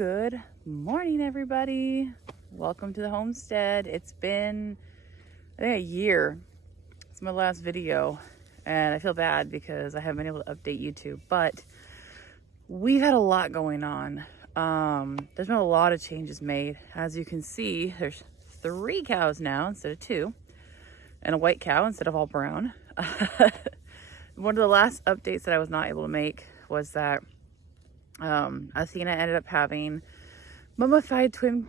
Good morning, everybody. Welcome to the homestead. It's been, I think, a year. It's my last video, and I feel bad because I haven't been able to update YouTube, but we've had a lot going on. There's been a lot of changes made. As you can see, there's 3 cows now instead of 2, and a white cow instead of all brown. One of the last updates that I was not able to make was that Athena ended up having mummified twin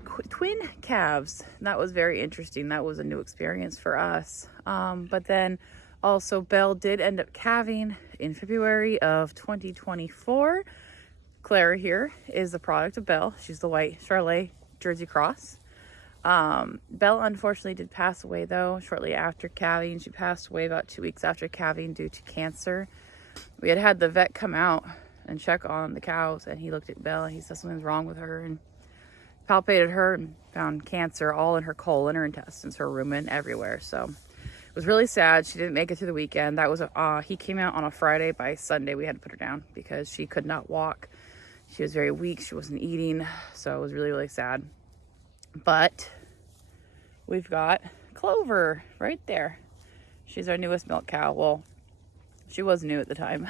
calves. And that was very interesting. That was a new experience for us. But then also Belle did end up calving in February of 2024. Clara here is the product of Belle. She's the white Charolais Jersey cross. Belle unfortunately did pass away though shortly after calving. She passed away about 2 weeks after calving due to cancer. We had the vet come out and check on the cows, and he looked at Belle and he said something's wrong with her, and palpated her and found cancer all in her colon, her intestines, her rumen, everywhere. So it was really sad. She didn't make it through the weekend. That was he came out on a Friday. By Sunday we had to put her down because she could not walk. She was very weak. She wasn't eating, so it was really sad. But we've got Clover right there. She's our newest milk cow. Well, she was new at the time.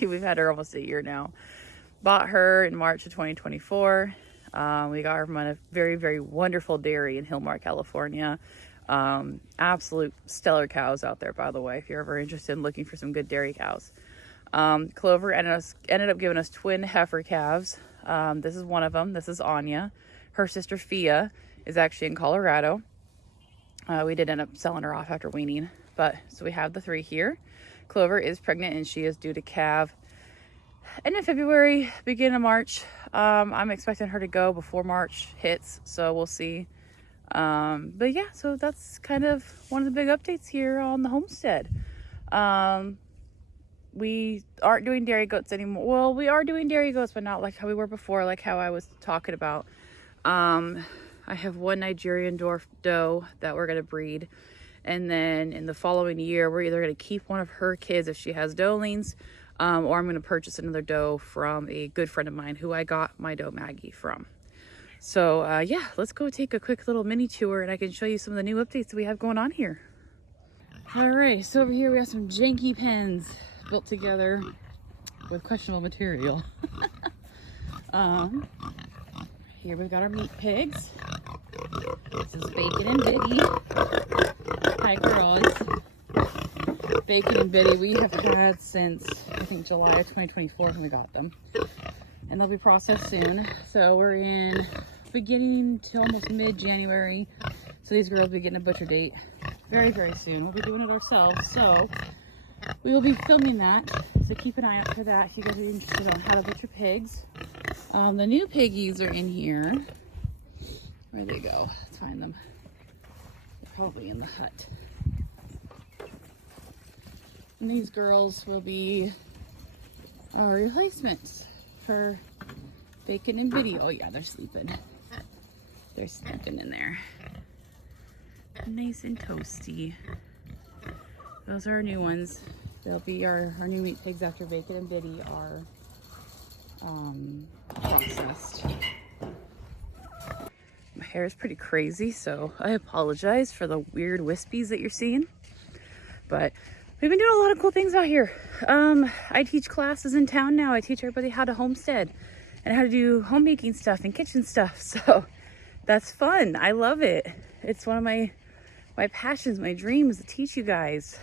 We've had her almost a year now. Bought her in March of 2024. We got her from a very wonderful dairy in Hillmar, California. Absolute stellar cows out there, by the way, if you're ever interested in looking for some good dairy cows. Clover ended up giving us twin heifer calves. This is one of them. This is Anya. Her sister Fia is actually in Colorado. We did end up selling her off after weaning, but so we have the 3 here. Clover is pregnant and she is due to calve end of February, beginning of March. I'm expecting her to go before March hits, so we'll see. But yeah, so that's kind of one of the big updates here on the homestead. We aren't doing dairy goats anymore. Well, we are doing dairy goats, but not like how we were before, like how I was talking about. I have one Nigerian doe that we're going to breed. And then in the following year, we're either going to keep one of her kids if she has doelings, or I'm going to purchase another doe from a good friend of mine who I got my doe Maggie from. So yeah, let's go take a quick little mini tour and I can show you some of the new updates that we have going on here. All right, so over here we have some janky pens built together with questionable material. Here we've got our meat pigs. This is Bacon and Biddy. Hi girls. Bacon and Biddy we have had since I think July of 2024 when we got them, and they'll be processed soon. So we're in beginning to almost mid-January, so these girls will be getting a butcher date very soon. We'll be doing it ourselves, so we will be filming that, so keep an eye out for that if you guys are interested on how to butcher pigs. The new piggies are in here. Where'd they go? Let's find them. They're probably in the hut. And these girls will be our replacements for Bacon and Biddy. Oh yeah, they're sleeping. They're sleeping in there. Nice and toasty. Those are our new ones. They'll be our new meat pigs after Bacon and Biddy are processed. My hair is pretty crazy, so I apologize for the weird wispies that you're seeing. But we've been doing a lot of cool things out here. I teach classes in town now. I teach everybody how to homestead and how to do homemaking stuff and kitchen stuff. So that's fun. I love it. It's one of my passions, my dreams, to teach you guys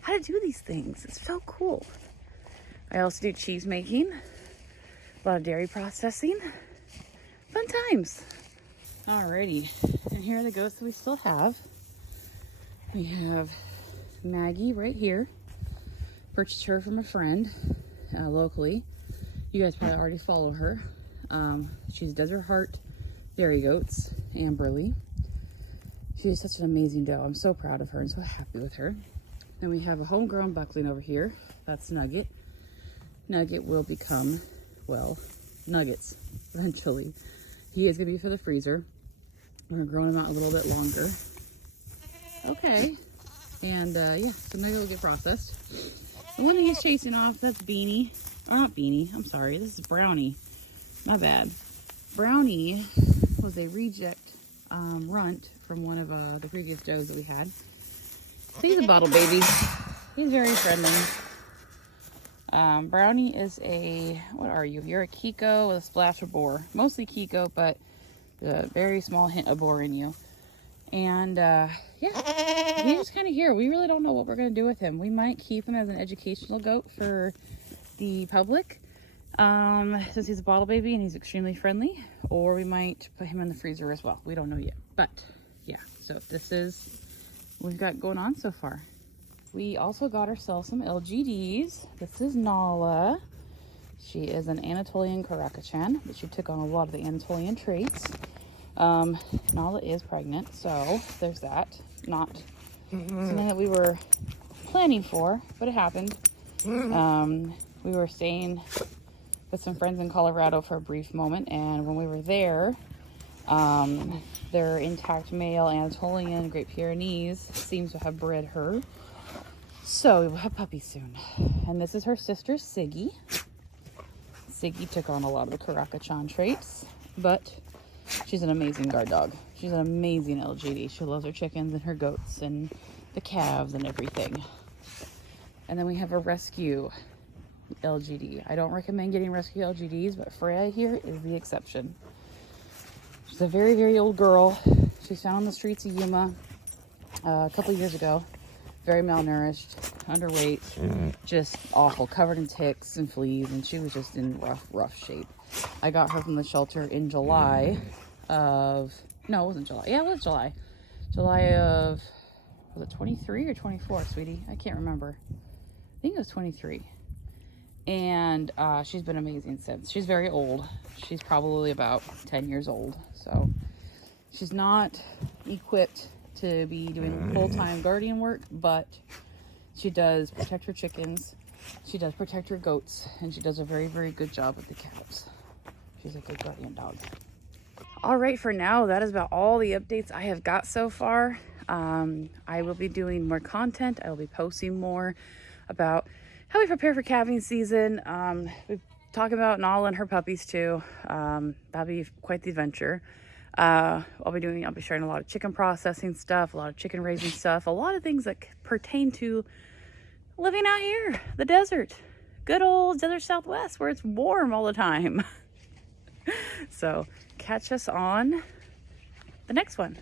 how to do these things. It's so cool. I also do cheese making, a lot of dairy processing. Fun times. Alrighty, and here are the goats that we still have. We have Maggie right here. Purchased her from a friend locally. You guys probably already follow her. She's Desert Heart Dairy Goats, Amberly. She is such an amazing doe. I'm so proud of her and so happy with her. Then we have a homegrown buckling over here. That's Nugget. Nugget will become, well, Nuggets eventually. He is going to be for the freezer. We're growing him out a little bit longer. Okay. And yeah, so Nugget will get processed. The one that he's chasing off, that's Beanie. Or not Beanie, I'm sorry. This is Brownie. My bad. Brownie was a reject runt from one of the previous does that we had. So he's a bottle baby. He's very friendly. Brownie is a, what are you? You're a Kiko with a splash of boar. Mostly Kiko, but a very small hint of boar in you. And yeah, he's just kind of here. We really don't know what we're going to do with him. We might keep him as an educational goat for the public, since he's a bottle baby and he's extremely friendly, or we might put him in the freezer as well. We don't know yet, but yeah, so this is what we've got going on so far. We also got ourselves some LGDs. This is Nala. She is an Anatolian Karakachan, but she took on a lot of the Anatolian traits. Nala is pregnant, so there's that. Not something that we were planning for, but it happened. We were staying with some friends in Colorado for a brief moment, and when we were there, their intact male Anatolian Great Pyrenees seems to have bred her. So we will have puppies soon. And this is her sister, Siggy. Siggy took on a lot of the Karakachan traits, but she's an amazing guard dog. She's an amazing LGD. She loves her chickens and her goats and the calves and everything. And then we have a rescue LGD. I don't recommend getting rescue LGDs, but Freya here is the exception. She's a very, very old girl. She's found on the streets of Yuma a couple years ago. Very malnourished, underweight, just awful, covered in ticks and fleas, and she was just in rough shape. I got her from the shelter in July of, no, it wasn't July. Yeah, it was July. July of, was it 23 or 24, sweetie? I can't remember. I think it was 23. And she's been amazing since. She's very old. She's probably about 10 years old. So she's not equipped to be doing full-time guardian work, but she does protect her chickens, she does protect her goats, and she does a very, very good job with the cows. She's a good guardian dog. All right, for now, that is about all the updates I have got so far. I will be doing more content. I will be posting more about how we prepare for calving season. We've talked about Nala and her puppies too. That'll be quite the adventure. I'll be sharing a lot of chicken processing stuff, a lot of chicken raising stuff, a lot of things that pertain to living out here, the desert, good old desert Southwest where it's warm all the time. So catch us on the next one.